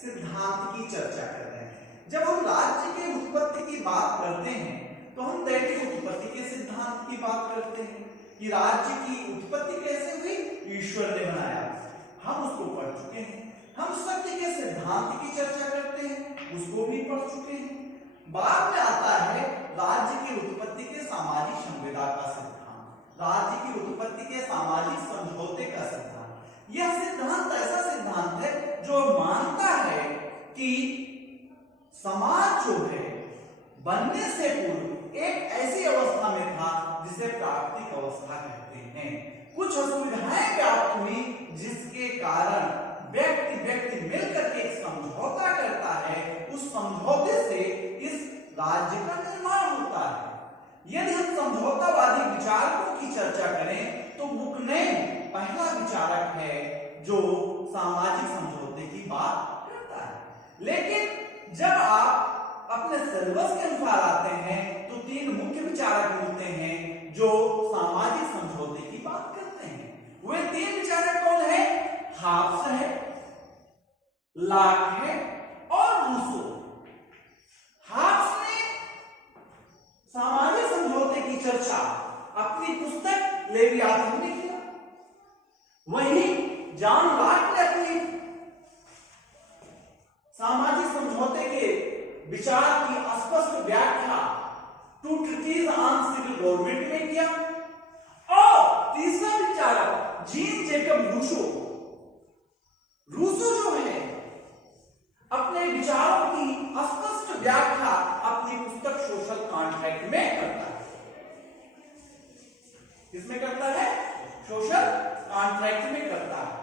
सिद्धांत की चर्चा कर रहे हैं। जब हम राज्य के उत्पत्ति की बात करते हैं तो हम दैविक उत्पत्ति के सिद्धांत की बात करते हैं कि राज्य की उत्पत्ति कैसे हुई, ईश्वर ने बनाया, हम उसको पढ़ चुके हैं। हम सत्य के सिद्धांत की चर्चा करते हैं, उसको भी पढ़ चुके हैं। बाद में आता है राज्य की उत्पत्ति के सामाजिक संविदा का सिद्धांत, राज्य की उत्पत्ति के सामाजिक समझौते का सिद्धांत। यह सिद्धांत ऐसा सिद्धांत है जो मानता है कि समाज जो है बनने से पूर्व एक ऐसी अवस्था में था जिसे प्राकृतिक अवस्था कहते हैं। कुछ असुविधाएं व्याप्त हुई जिसके कारण व्यक्ति मिलकर के एक समझौता करता है, उस समझौते से इस राज्य का निर्माण होता है। यदि हम समझौतावादी विचारकों की चर्चा करें तो बुकनैन पहला विचारक है जो सामाजिक समझौते की बात करता है। लेकिन जब आप अपने सिलेबस के अनुसार आते हैं तो तीन मुख्य विचारक मिलते हैं जो सामाजिक समझौते की बात करते हैं। वे तीन विचारक कौन है? हाब्स है, लाक है और रूसो। हाब्स ने सामाजिक समझौते की चर्चा अपनी पुस्तक लेवियाथन में किया, वहीं जॉन लॉक ने अपनी सामाजिक समझौते के विचार की स्पष्ट व्याख्या two treatises on civil government में किया। और तीसरा विचारक जीन जेकब रूसो जो है अपने विचारों की स्पष्ट व्याख्या अपनी पुस्तक सोशल कॉन्ट्रैक्ट में करता है। किसमें करता है? सोशल कॉन्ट्रैक्ट में करता है।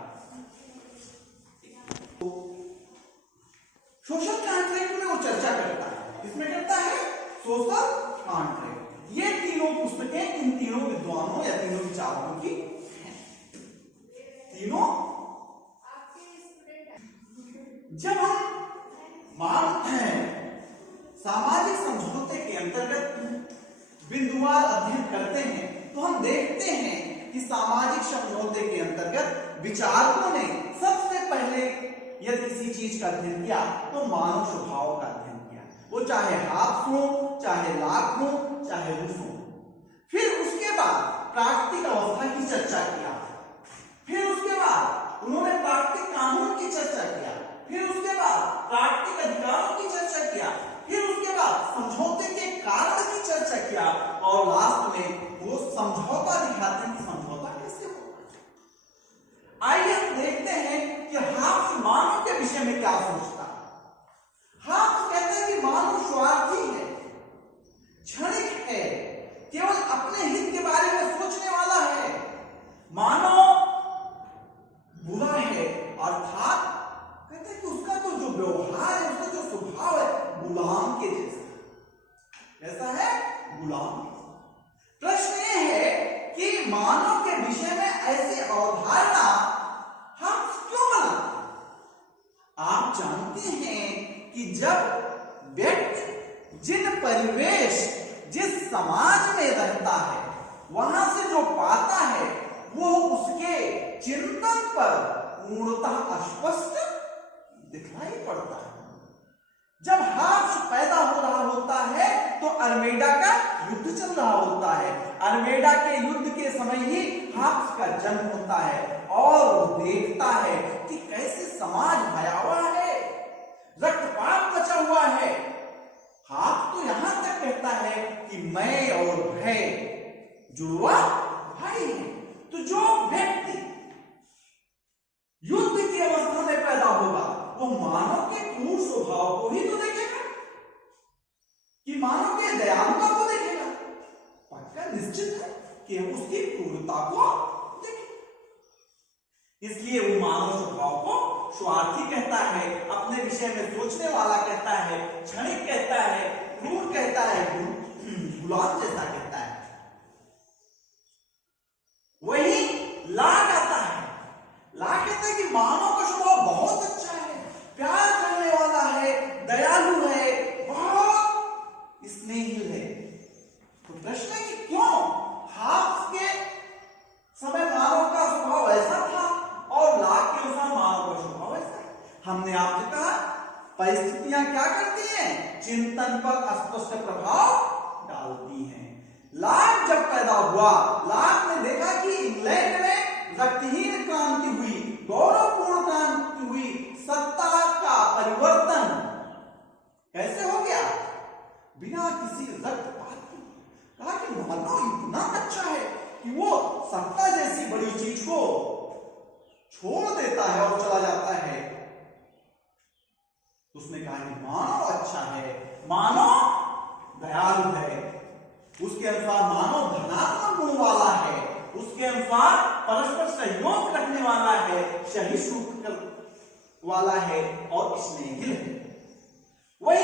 सोशल कॉन्ट्रैक्ट में वो चर्चा करता है, किसमें करता है? Social contract. ये तीनों पुस्तकें इन तीनों विद्वानों या तीनों विचारकों की हैं। तीनों जब हम सामाजिक समझौते के अंतर्गत बिंदुवार अध्ययन करते हैं तो हम देखते हैं कि सामाजिक समझौते के अंतर्गत विचारकों ने सबसे पहले यदि किसी चीज का अध्ययन किया तो मानव स्वभाव का अध्ययन किया, वो चाहे हाब्स हो, चाहे लाक हो, चाहे रूस हो। फिर उसके बाद प्राकृतिक अवस्था की चर्चा किया, फिर उसके बाद उन्होंने प्राकृतिक कानून की चर्चा किया, फिर उसके बाद प्राकृतिक अधिकारों की चर्चा किया, फिर उसके बाद समझौते के कारण की चर्चा किया और लास्ट में वो समझौता दिखाते हैं कि समझौता कैसे होगा। आइए हम देखते हैं कि हाब्स मानव के विषय में क्या सोचता है। हाब्स कहते हैं कि मानव स्वार्थी है, क्षणिक है, केवल अपने हित के बारे में सोचने वाला है। मानव बुरा है, अर्थात कहते हैं कि उसका तो जो व्यवहार है, उसका जो स्वभाव है गुलाम के जैसा है, गुलाम। प्रश्न ये है कि मानव के विषय में ऐसी अवधारणा हम क्यों बनाते? आप जानते हैं कि जब व्यक्ति जिन परिवेश, जिस समाज में रहता है, वहां से जो पाता है वो उसके चिंतन पर पूर्णतः स्पष्ट दिखलाई पड़ता है। जब हाब्स पैदा हो रहा होता है तो अल्मेडा का युद्ध चल रहा होता है। अल्मेडा के युद्ध के समय ही हाब्स का जन्म होता है और वो देखता है कि कैसे समाज भयावह है, रक्तपात मचा हुआ है। हाब्स तो यहां तक कहता है कि मैं और भय जुड़वा भाई है। तो जो व्यक्ति युद्ध की अवस्था में पैदा होगा वो मानव के क्रूर स्वभाव को ही तो देखेगा, कि मानव के दयालुता को देखेगा, पक्का निश्चित है कि हम उसकी क्रूरता को देखेंगे। इसलिए वो मानव स्वभाव को स्वार्थी कहता है, अपने विषय में सोचने वाला कहता है, क्षणिक कहता है, क्रूर कहता है, गुलाम जैसा कहता है। वही लाक आता है। लाक कहता है कि मानव का स्वभाव बहुत अच्छा है, प्यार करने वाला है, दयालु है, बहुत स्नेही है। तो प्रश्न है कि क्यों हाब्स के समय मानव का स्वभाव ऐसा था और लाक के अनुसार मानव का स्वभाव ऐसा है? हमने आपसे कहा परिस्थितियां क्या करती हैं, चिंतन पर स्पष्ट प्रभाव डालती हैं। लाक जब पैदा हुआ, लाक ने देखा कि इंग्लैंड में रक्तहीन क्रांति हुई, गौरवपूर्ण क्रांति हुई, सत्ता का परिवर्तन कैसे हो गया, बिना किसी रक्तपात के। कहा कि मानव इतना अच्छा है कि वो सत्ता जैसी बड़ी चीज को छोड़ देता है और चला जाता है। उसने कहा कि मानव अच्छा है, मानव दयालु है, उसके अनुसार मानव धनात्मक गुण वाला है, उसके अनुसार परस्पर सहयोग रखने वाला है, सहिष्णु वाला है और स्नेहिल है। वही